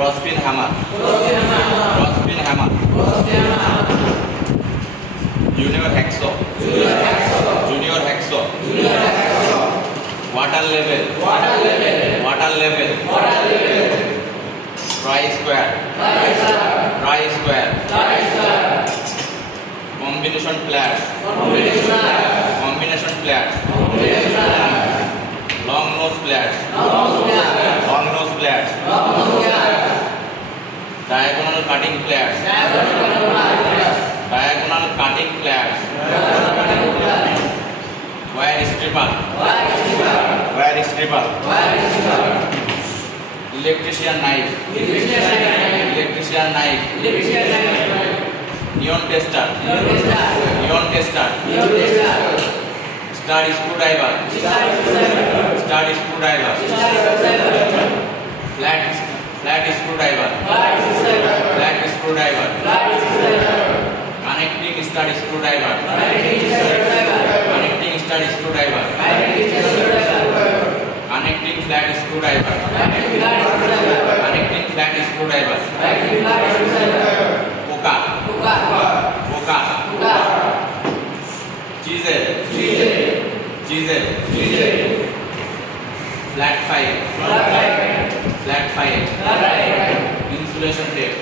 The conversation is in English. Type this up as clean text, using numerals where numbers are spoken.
Crosspin hammer. Junior hacksaw. Water level. Tri-square. Combination pliers. Long nose pliers. Diagonal cutting pliers. Wire stripper. Electrician knife. Neon tester. Stud screwdriver. Flat screwdriver. Connecting stud screwdriver. Connecting flat screwdriver. Hookah. Chisel. Flat file. Insulation tape.